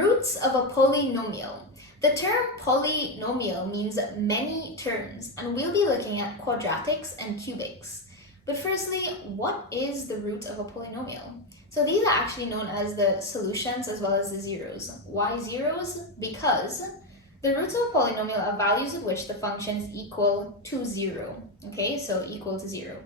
Roots of a polynomial. The term polynomial means many terms, and we'll be looking at quadratics and cubics. But firstly, what is the root of a polynomial? So these are actually known as the solutions as well as the zeros. Why zeros? Because the roots of a polynomial are values at which the function is equal to 0. Okay, so equal to 0.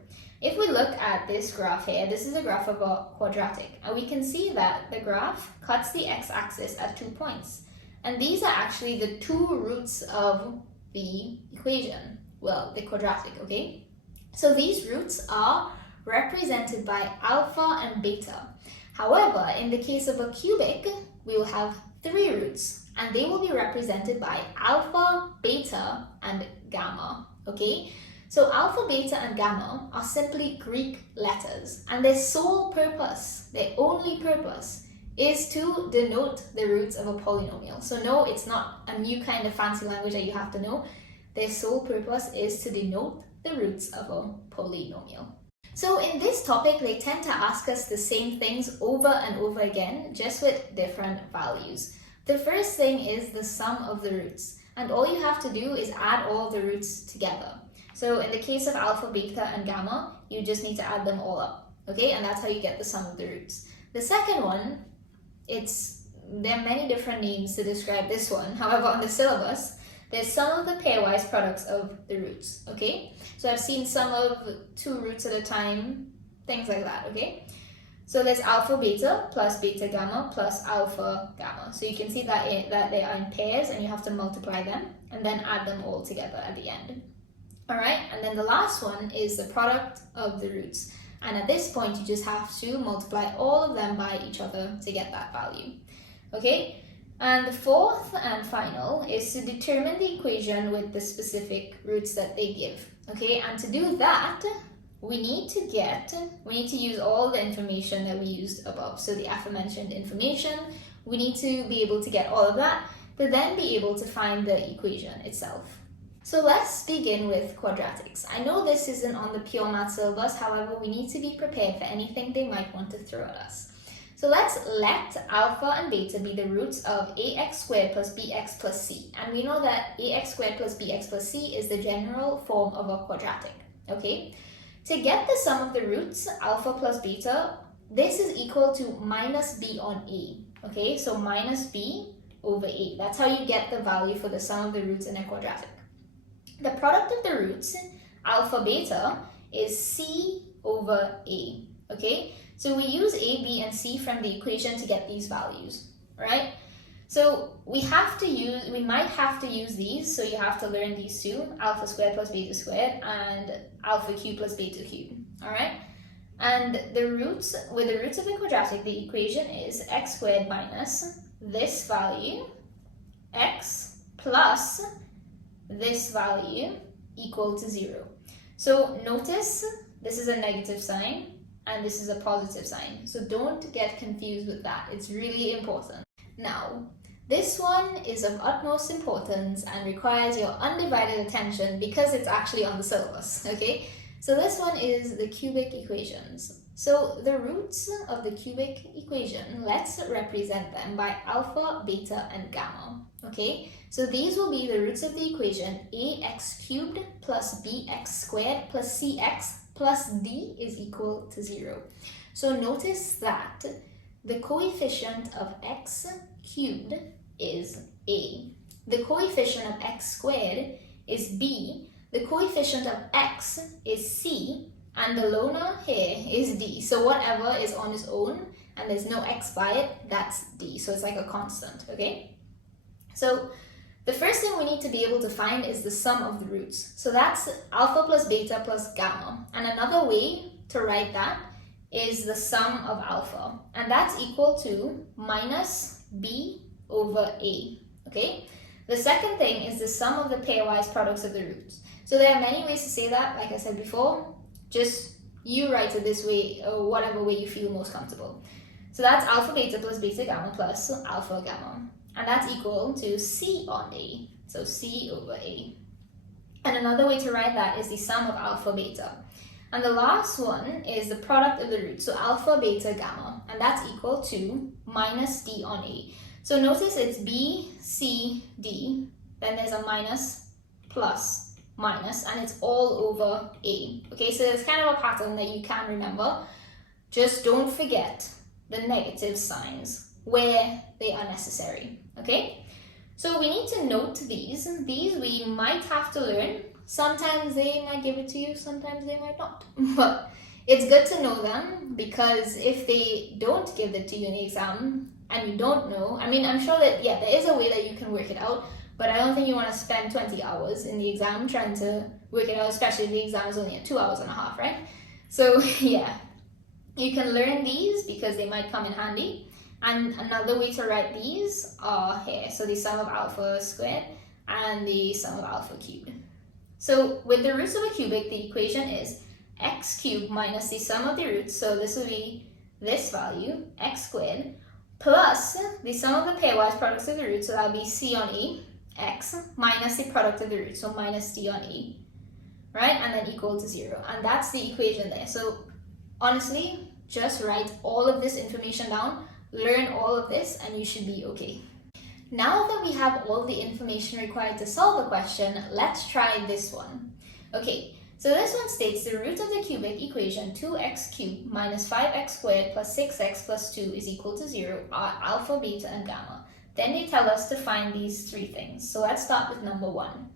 If we look at this graph here, this is a graph of a quadratic, and we can see that the graph cuts the x-axis at 2 points. And these are actually the two roots of the equation, well, the quadratic, okay? So these roots are represented by alpha and beta. However, in the case of a cubic, we will have 3 roots, and they will be represented by alpha, beta, and gamma, okay? So alpha, beta, and gamma are simply Greek letters, and their sole purpose, their only purpose, is to denote the roots of a polynomial. So no, it's not a new kind of fancy language that you have to know. Their sole purpose is to denote the roots of a polynomial. So in this topic, they tend to ask us the same things over and over again, just with different values. The first thing is the sum of the roots, and all you have to do is add all the roots together. So in the case of alpha, beta, and gamma, you just need to add them all up, okay? And that's how you get the sum of the roots. The second one, there are many different names to describe this one. However, on the syllabus, there's sum of the pairwise products of the roots, okay? So I've seen sum of 2 roots at a time, things like that, okay? So there's alpha beta plus beta gamma plus alpha gamma. So you can see that they are in pairs, and you have to multiply them and then add them all together at the end. All right, and then the last one is the product of the roots. And at this point, you just have to multiply all of them by each other to get that value, okay? And the fourth and final is to determine the equation with the specific roots that they give, okay? And to do that, we need to use all the information that we used above. So the aforementioned information, we need to be able to get all of that to then be able to find the equation itself. So let's begin with quadratics. I know this isn't on the pure math syllabus, however, we need to be prepared for anything they might want to throw at us. So let's let alpha and beta be the roots of ax squared plus bx plus c. And we know that ax squared plus bx plus c is the general form of a quadratic, okay? To get the sum of the roots, alpha plus beta, this is equal to minus b on a, okay? So minus b over a. That's how you get the value for the sum of the roots in a quadratic. The product of the roots, alpha beta, is c over a, okay? So we use a, b, and c from the equation to get these values, right? So we might have to use these, so you have to learn these two, alpha squared plus beta squared, and alpha cubed plus beta cubed, all right? And with the roots of the quadratic, the equation is x squared minus this value, x, plus this value equal to 0. So notice this is a negative sign and this is a positive sign. So don't get confused with that. It's really important. Now, this one is of utmost importance and requires your undivided attention because it's actually on the syllabus, okay? So this one is the cubic equations. So the roots of the cubic equation, let's represent them by alpha, beta, and gamma, okay? So these will be the roots of the equation ax cubed plus bx squared plus cx plus d is equal to 0. So notice that the coefficient of x cubed is a. The coefficient of x squared is b. The coefficient of x is c. And the loner here is d. So whatever is on its own and there's no x by it, that's d. So it's like a constant, okay? So the first thing we need to be able to find is the sum of the roots. So that's alpha plus beta plus gamma. And another way to write that is the sum of alpha. And that's equal to minus b over a, okay? The second thing is the sum of the pairwise products of the roots. So there are many ways to say that, like I said before. Just you write it this way or whatever way you feel most comfortable. So that's alpha beta plus beta gamma plus alpha gamma. And that's equal to c on a. So c over a. And another way to write that is the sum of alpha beta. And the last one is the product of the roots. So alpha beta gamma. And that's equal to minus d on a. So notice it's B, C, D, then there's a minus, plus, minus, and it's all over A. Okay, so it's kind of a pattern that you can remember. Just don't forget the negative signs where they are necessary. Okay, so we need to note these. These we might have to learn. Sometimes they might give it to you, sometimes they might not. But it's good to know them, because if they don't give it to you in the exam and you don't know, I mean, I'm sure that, yeah, there is a way that you can work it out, but I don't think you want to spend 20 hours in the exam trying to work it out, especially if the exam is only at 2.5 hours, right? So yeah, you can learn these because they might come in handy. And another way to write these are here. So the sum of alpha squared and the sum of alpha cubed. So with the roots of a cubic, the equation is x cubed minus the sum of the roots. So this will be this value, x squared, plus the sum of the pairwise products of the roots. So that will be c on a, x, minus the product of the roots. So minus d on a, right? And then equal to 0. And that's the equation there. So honestly, just write all of this information down, learn all of this, and you should be okay. Now that we have all the information required to solve the question, let's try this one. Okay, so this one states the root of the cubic equation 2x cubed minus 5x squared plus 6x plus 2 is equal to 0 are alpha, beta, and gamma. Then they tell us to find these three things. So let's start with number 1.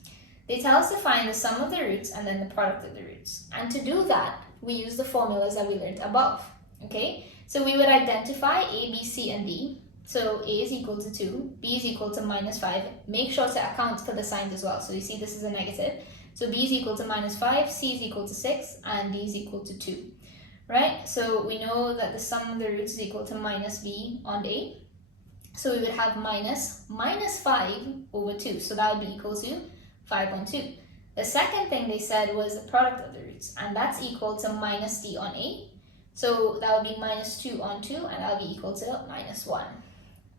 They tell us to find the sum of the roots and then the product of the roots. And to do that, we use the formulas that we learned above. Okay, so we would identify A, B, C, and D. So A is equal to 2, B is equal to minus 5. Make sure to account for the signs as well. So you see this is a negative. So B is equal to minus 5, C is equal to 6, and D is equal to 2. Right? So we know that the sum of the roots is equal to minus B on A. So we would have minus 5 over 2. So that would be equal to 5 on 2. The second thing they said was the product of the roots, and that's equal to minus D on A. So that would be minus 2 on 2, and that would be equal to minus 1.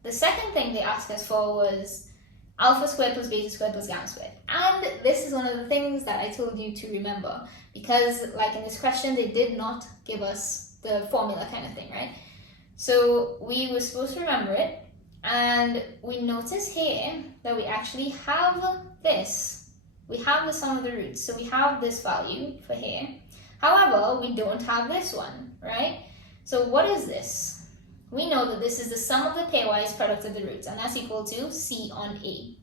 The second thing they asked us for was alpha squared plus beta squared plus gamma squared. And this is one of the things that I told you to remember, because like in this question, they did not give us the formula kind of thing, right? So we were supposed to remember it, and we notice here that we actually have this. We have the sum of the roots, so we have this value for here. However, we don't have this one, right? So what is this? We know that this is the sum of the pairwise product of the roots, and that's equal to C on A.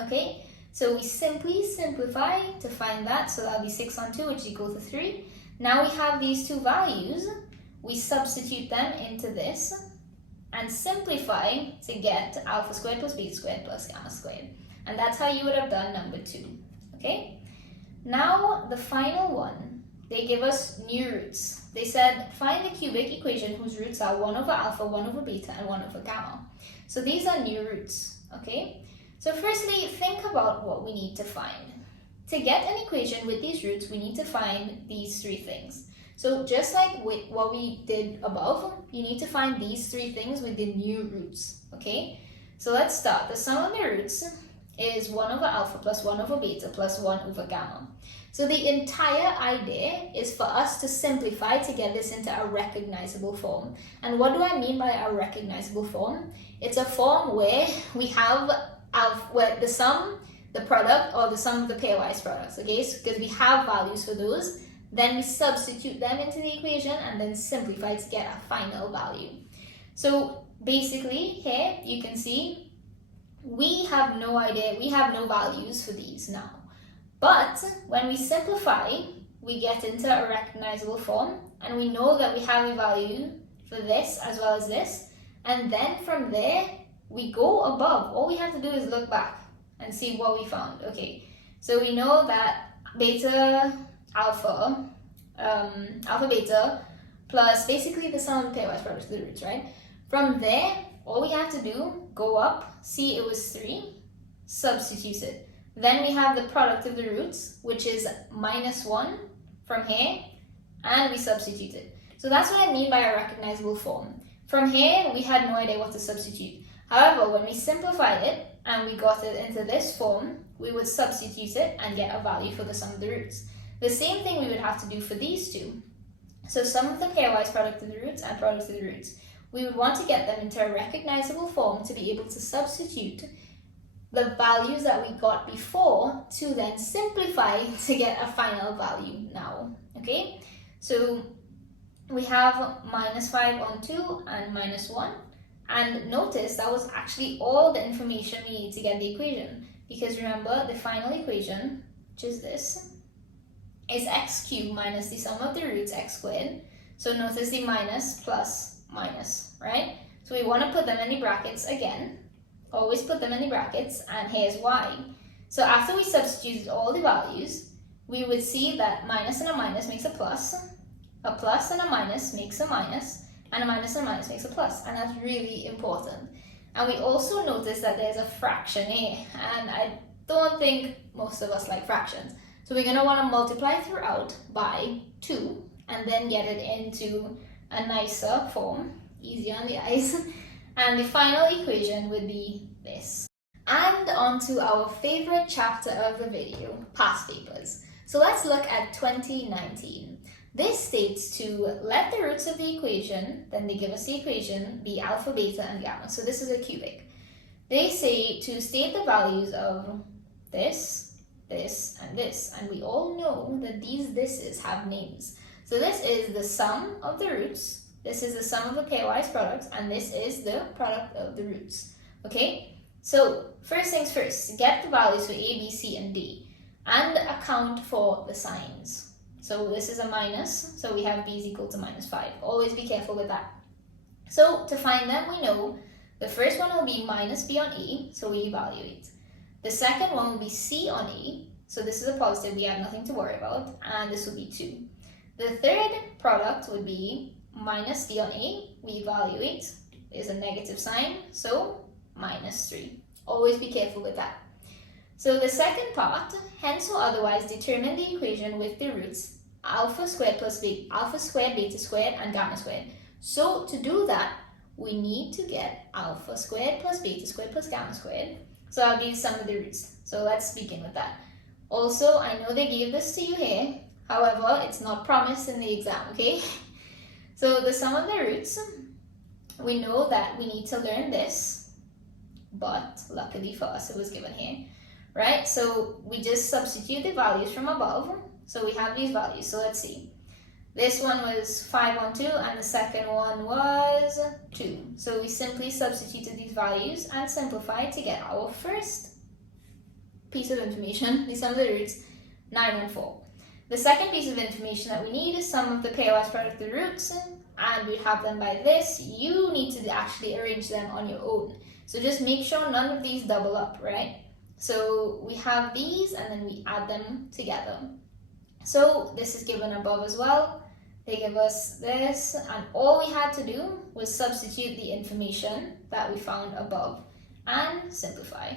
Okay, so we simply simplify to find that, so that'll be 6 on 2, which is equal to 3. Now we have these two values, we substitute them into this, and simplify to get alpha squared plus beta squared plus gamma squared. And that's how you would have done number 2, okay? Now the final one, they give us new roots. They said, find the cubic equation whose roots are 1 over alpha, 1 over beta, and 1 over gamma. So these are new roots, okay? So firstly, think about what we need to find. To get an equation with these roots, we need to find these three things. So just like with what we did above, you need to find these three things with the new roots, okay? So let's start. The sum of the roots is 1 over alpha plus 1 over beta plus 1 over gamma. So the entire idea is for us to simplify to get this into a recognizable form. And what do I mean by a recognizable form? It's a form where we have where the sum, the product, or the sum of the pairwise products, okay? So because we have values for those, then we substitute them into the equation and then simplify to get a final value. So basically here you can see we have no idea, we have no values for these now. But when we simplify, we get into a recognizable form, and we know that we have a value for this as well as this. And then from there, we go above. All we have to do is look back and see what we found. Okay, so we know that beta alpha, alpha beta, plus basically the sum of the pairwise products of the roots, right? From there, all we have to do, go up, see it was 3, substitute it. Then we have the product of the roots, which is minus 1 from here, and we substitute it. So that's what I mean by a recognizable form. From here, we had no idea what to substitute. However, when we simplified it and we got it into this form, we would substitute it and get a value for the sum of the roots. The same thing we would have to do for these two. So sum of the pairwise product of the roots and product of the roots. we would want to get them into a recognizable form to be able to substitute the values that we got before to then simplify to get a final value now, okay? So we have minus 5 on 2 and minus 1. And notice that was actually all the information we need to get the equation. Because remember, the final equation, which is this, is x cubed minus the sum of the roots x squared. So notice the minus plus minus, right? So we want to put them in the brackets again. Always put them in the brackets, and here's why. So after we substituted all the values, we would see that minus and a minus makes a plus and a minus makes a minus, and a minus and a minus makes a plus, and that's really important. And we also notice that there's a fraction here, and I don't think most of us like fractions. So we're going to want to multiply throughout by 2, and then get it into a nicer form, easier on the eyes. And the final equation would be this. And on to our favorite chapter of the video, past papers. So let's look at 2019. This states to let the roots of the equation, then they give us the equation, be alpha, beta, and gamma. So this is a cubic. They say to state the values of this, this, and this. And we all know that these thises have names. So this is the sum of the roots, this is the sum of the pairwise products, and this is the product of the roots. Okay? So first things first, get the values for A, B, C, and D, and account for the signs. So this is a minus, so we have b is equal to minus 5. Always be careful with that. So to find them, we know the first one will be minus b on a, so we evaluate. The second one will be c on a, so this is a positive, we have nothing to worry about, and this will be 2. The third product would be minus d on a, we evaluate. There's a negative sign, so minus 3. Always be careful with that. So the second part, hence or otherwise determine the equation with the roots alpha squared plus beta, alpha squared, beta squared, and gamma squared. So to do that, we need to get alpha squared plus beta squared plus gamma squared. So that'll be the sum of the roots. So let's begin with that. Also, I know they gave this to you here. However, it's not promised in the exam, okay? So the sum of the roots, we know that we need to learn this, but luckily for us, it was given here. Right, so we just substitute the values from above. So we have these values. So let's see. This one was 5 on 2, and the second one was 2. So we simply substituted these values and simplified to get our first piece of information, the sum of the roots, 9 and 4. The second piece of information that we need is sum of the pairwise product of the roots, and we have them by this. You need to actually arrange them on your own. So just make sure none of these double up, right? So we have these and then we add them together. So this is given above as well. They give us this, and all we had to do was substitute the information that we found above and simplify.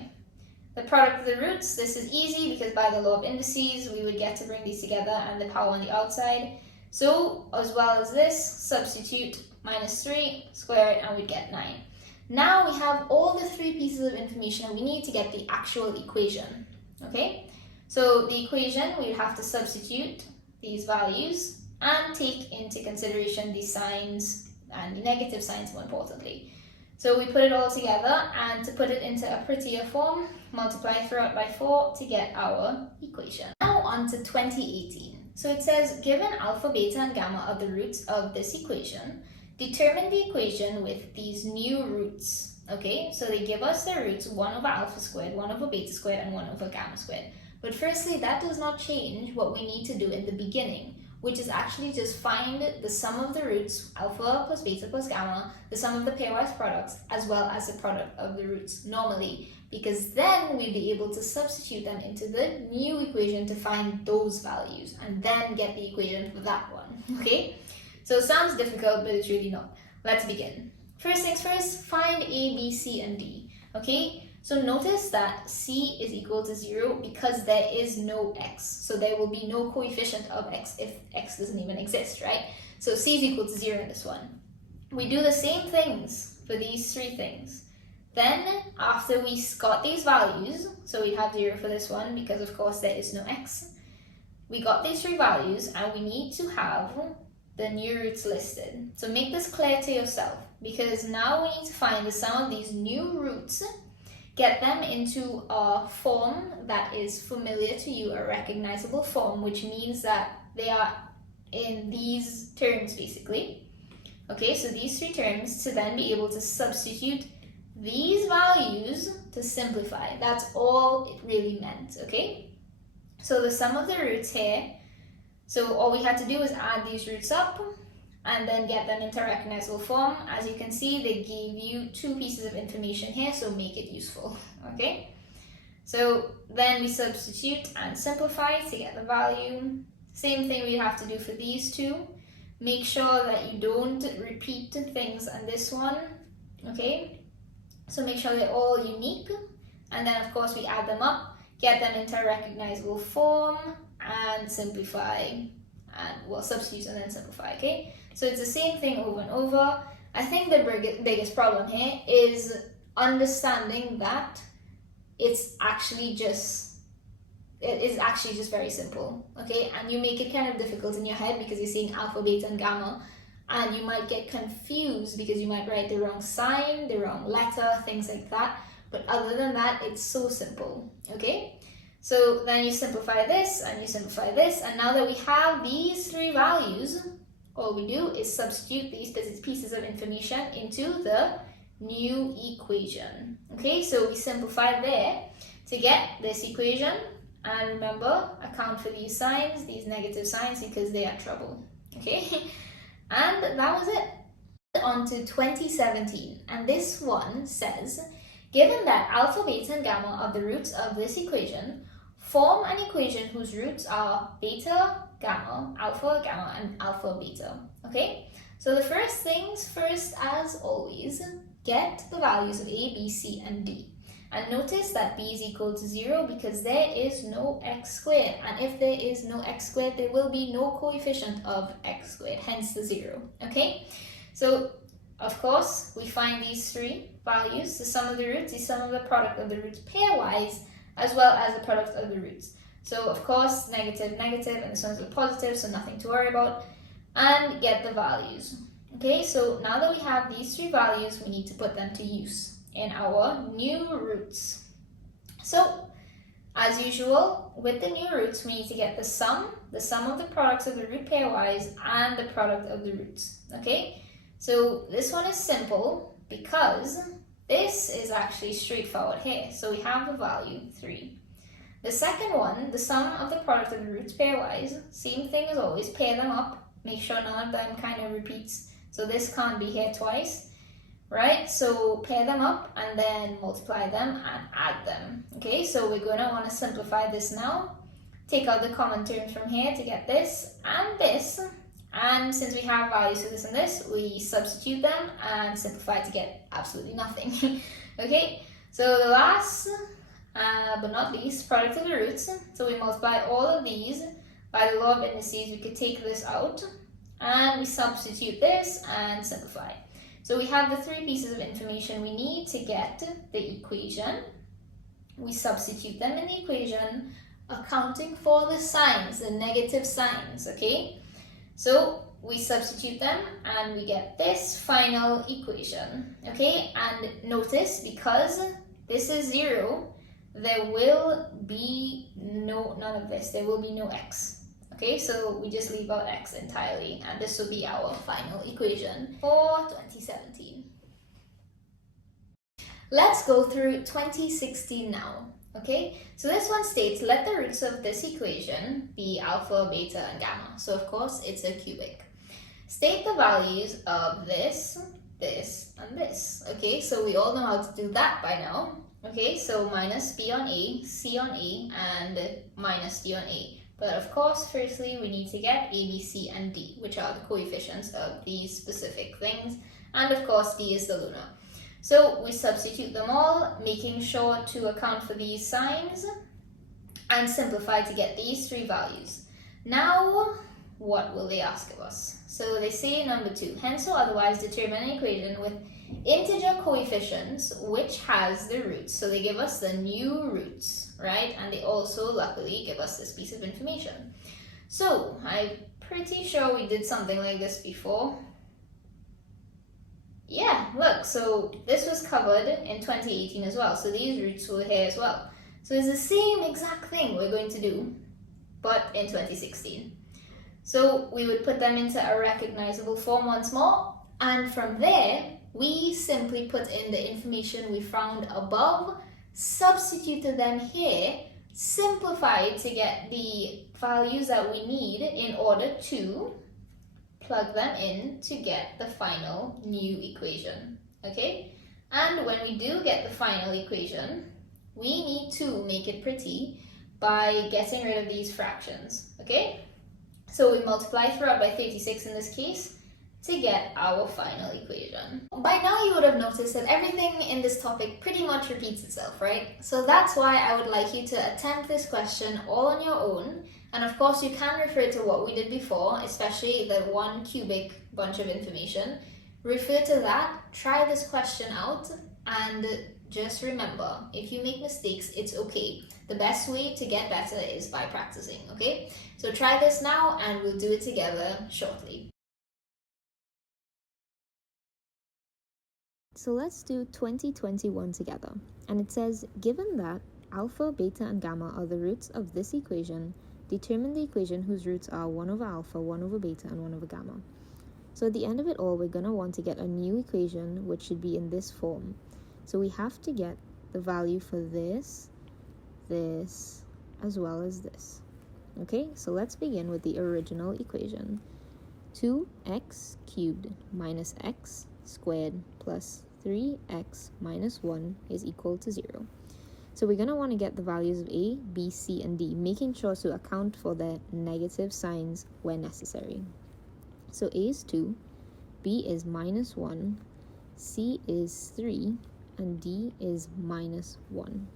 The product of the roots, this is easy because by the law of indices we would get to bring these together and the power on the outside. So as well as this, substitute minus 3, square it, and we get 9. Now we have all the 3 pieces of information we need to get the actual equation, okay? So the equation, we would have to substitute these values and take into consideration the signs and the negative signs more importantly. So we put it all together, and to put it into a prettier form, multiply throughout by 4 to get our equation. Now on to 2018. So it says, given alpha, beta, and gamma are the roots of this equation, determine the equation with these new roots, okay? So they give us the roots 1 over alpha squared, 1 over beta squared, and 1 over gamma squared. But firstly, that does not change what we need to do in the beginning, which is actually just find the sum of the roots, alpha plus beta plus gamma, the sum of the pairwise products, as well as the product of the roots normally, because then we'd be able to substitute them into the new equation to find those values, and then get the equation for that one, okay? So it sounds difficult, but it's really not. Let's begin. First things first, find A, B, C, and D, okay? So notice that C is equal to 0 because there is no x. So there will be no coefficient of x if x doesn't even exist, right? So C is equal to 0 in this one. We do the same things for these 3 things. Then, after we got these values, so we have 0 for this one because of course there is no x. We got these 3 values and we need to have the new roots listed. So make this clear to yourself, because now we need to find the sum of these new roots, get them into a form that is familiar to you, a recognizable form, which means that they are in these terms basically. Okay, so these three terms, to then be able to substitute these values to simplify. That's all it really meant, okay? So the sum of the roots here, so all we had to do was add these roots up and then get them into a recognizable form. As you can see, they gave you two pieces of information here, so make it useful, okay? So then we substitute and simplify to get the value. Same thing we have to do for these two. Make sure that you don't repeat things on this one, okay? So make sure they're all unique, and then of course we add them up, get them into a recognizable form, and simplify, and well, substitute and then simplify, okay? So it's the same thing over and over. I think the biggest problem here is understanding that it is actually just very simple, okay? And you make it kind of difficult in your head because you're saying alpha, beta, and gamma, and you might get confused because you might write the wrong sign, the wrong letter, things like that. But other than that, it's so simple, okay? So then you simplify this and you simplify this, and now that we have these three values, all we do is substitute these pieces of information into the new equation. Okay, so we simplify there to get this equation, and remember, account for these signs, these negative signs, because they are trouble. Okay, and that was it. On to 2017, and this one says, given that alpha, beta, and gamma are the roots of this equation, form an equation whose roots are beta, gamma, and alpha, beta. Okay, so the first things first, as always, get the values of a, b, c, and d. And notice that b is equal to 0 because there is no x squared. And if there is no x squared, there will be no coefficient of x squared, hence the 0. Okay, so of course, we find these three values, the sum of the roots, the sum of the product of the roots pairwise, as well as the product of the roots. So of course, negative, negative, and this one's a positive, so nothing to worry about, and get the values. Okay, so now that we have these three values, we need to put them to use in our new roots. So, as usual, with the new roots, we need to get the sum of the products of the root pairwise, and the product of the roots. Okay, so this one is simple because this is actually straightforward here. So we have the value 3. The second one, the sum of the product of the roots pairwise, same thing as always, pair them up, make sure none of them kind of repeats. So this can't be here twice, right? So pair them up and then multiply them and add them. Okay, so we're going to want to simplify this now. Take out the common terms from here to get this and this. And since we have values for this and this, we substitute them and simplify to get absolutely nothing. Okay, so the last but not least, product of the roots. So we multiply all of these by the law of indices. We could take this out and we substitute this and simplify. So we have the three pieces of information we need to get the equation. We substitute them in the equation, accounting for the signs, the negative signs, okay? So we substitute them and we get this final equation, okay? And notice, because this is 0, there will be none of this. There will be no x. Okay, so we just leave out x entirely, and this will be our final equation for 2017. Let's go through 2016 now. Okay, so this one states, let the roots of this equation be alpha, beta, and gamma. So of course, it's a cubic. State the values of this, this, and this. Okay, so we all know how to do that by now. Okay, so minus b on a, c on a, and minus d on a. But of course, firstly, we need to get a, b, c, and d, which are the coefficients of these specific things. And of course, d is the lunar. So we substitute them all, making sure to account for these signs, and simplify to get these three values. Now, what will they ask of us? So they say number 2, hence or otherwise determine an equation with integer coefficients which has the roots. So they give us the new roots, right? And they also luckily give us this piece of information. So I'm pretty sure we did something like this before. Yeah, look, so this was covered in 2018 as well, so these roots were here as well. So it's the same exact thing we're going to do, but in 2016. So we would put them into a recognizable form once more, and from there, we simply put in the information we found above, substituted them here, simplified to get the values that we need in order to plug them in to get the final new equation, okay? And when we do get the final equation, we need to make it pretty by getting rid of these fractions, okay? So we multiply throughout by 36 in this case to get our final equation. By now you would have noticed that everything in this topic pretty much repeats itself, right? So that's why I would like you to attempt this question all on your own. And of course you can refer to what we did before, especially the one cubic bunch of information. Refer to that, try this question out, and just remember, if you make mistakes, it's okay. The best way to get better is by practicing, okay? So try this now and we'll do it together shortly. So let's do 2021 together. And it says, given that alpha, beta, and gamma are the roots of this equation, determine the equation whose roots are 1 over alpha, 1 over beta, and 1 over gamma. So at the end of it all, we're going to want to get a new equation, which should be in this form. So we have to get the value for this, as well as this. Okay, so let's begin with the original equation. 2x cubed minus x squared plus 3x minus 1 is equal to 0. So we're going to want to get the values of a, b, c, and d, making sure to account for their negative signs where necessary. So a is 2, b is minus 1, c is 3, and d is minus 1.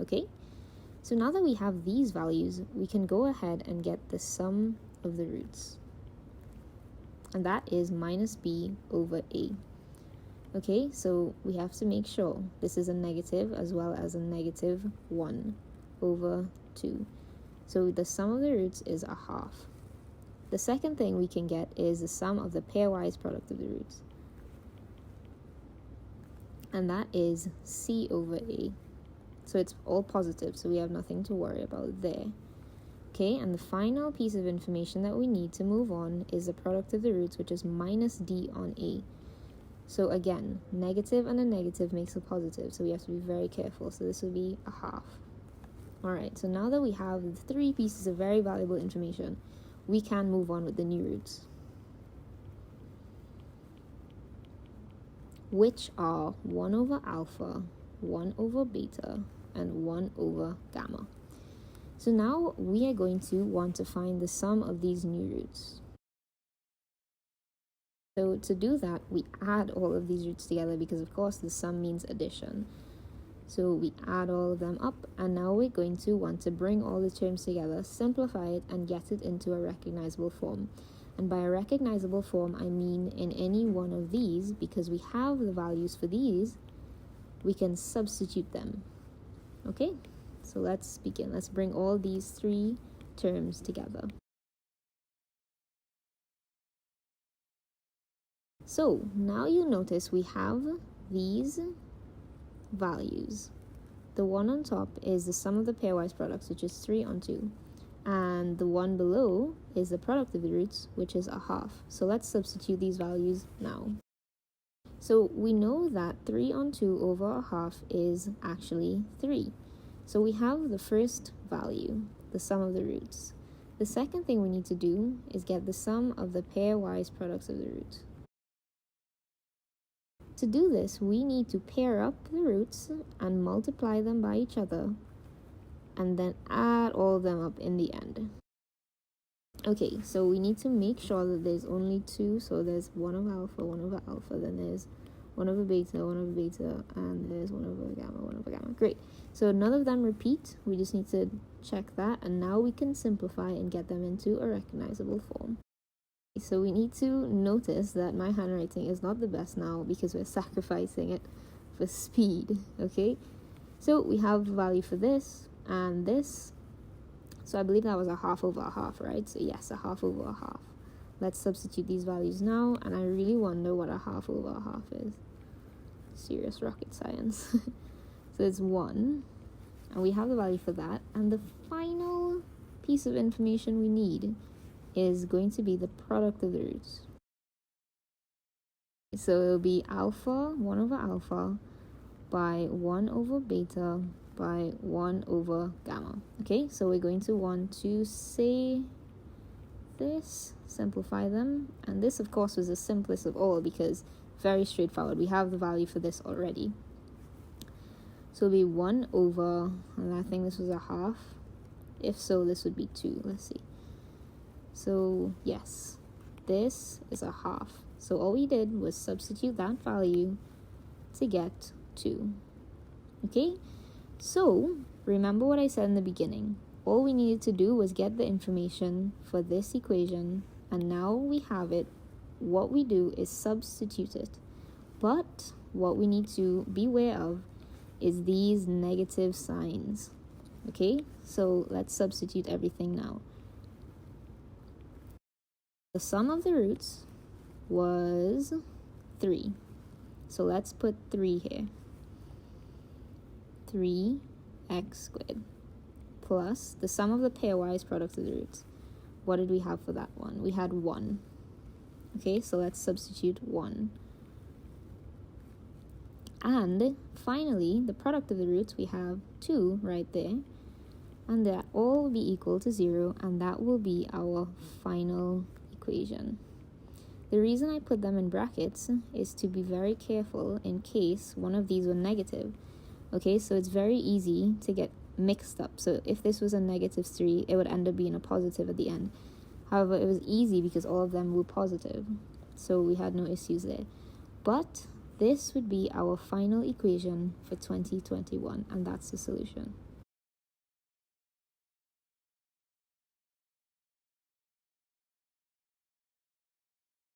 Okay? So now that we have these values, we can go ahead and get the sum of the roots. And that is minus b over a. Okay, so we have to make sure this is a negative as well as a negative 1 over 2. So the sum of the roots is a half. The second thing we can get is the sum of the pairwise product of the roots. And that is c over a. So it's all positive, so we have nothing to worry about there. Okay, and the final piece of information that we need to move on is the product of the roots, which is minus d on a. So again, negative and a negative makes a positive, so we have to be very careful. So this will be a half. Alright, so now that we have 3 pieces of very valuable information, we can move on with the new roots, which are 1 over alpha, 1 over beta, and 1 over gamma. So now we are going to want to find the sum of these new roots. So to do that, we add all of these roots together because of course the sum means addition. So we add all of them up, and now we're going to want to bring all the terms together, simplify it, and get it into a recognizable form. And by a recognizable form, I mean in any one of these, because we have the values for these, we can substitute them. Okay, so let's begin. Let's bring all these 3 terms together. So now you notice we have these values. The one on top is the sum of the pairwise products, which is 3 on 2. And the one below is the product of the roots, which is a half. So let's substitute these values now. So we know that 3 on 2 over a half is actually 3. So we have the first value, the sum of the roots. The second thing we need to do is get the sum of the pairwise products of the roots. To do this, we need to pair up the roots and multiply them by each other, and then add all of them up in the end. Okay, so we need to make sure that there's only 2, so there's 1 over alpha, 1 over alpha, then there's 1 over beta, 1 over beta, and there's 1 over gamma, 1 over gamma. Great. So none of them repeat, we just need to check that, and now we can simplify and get them into a recognizable form. So we need to notice that my handwriting is not the best now because we're sacrificing it for speed, okay? So we have a value for this and this. So I believe that was a half over a half, right? So yes, a half over a half. let's substitute these values now, and I really wonder what a half over a half is. Serious rocket science. So it's 1, and we have the value for that, and the final piece of information we need is going to be the product of the roots. So it'll be alpha, 1 over alpha, by 1 over beta, by 1 over gamma. Okay, so we're going to want to say this, simplify them, and this of course was the simplest of all because very straightforward. We have the value for this already. So it'll be 1 over, and I think this was a half. If so, this would be 2. Let's see. So yes, this is a half. So all we did was substitute that value to get 2. Okay, so remember what I said in the beginning. All we needed to do was get the information for this equation, and now we have it. What we do is substitute it. But what we need to be aware of is these negative signs. Okay, so let's substitute everything now. The sum of the roots was 3. So let's put 3 here. 3x squared plus the sum of the pairwise product of the roots. What did we have for that one? We had 1. Okay, so let's substitute 1. And finally, the product of the roots, we have 2 right there. And that all will be equal to 0, and that will be our final equation. The reason I put them in brackets is to be very careful in case one of these were negative. Okay, so it's very easy to get mixed up. So if this was a -3, it would end up being a positive at the end. However, it was easy because all of them were positive, so we had no issues there. But this would be our final equation for 2021, and that's the solution.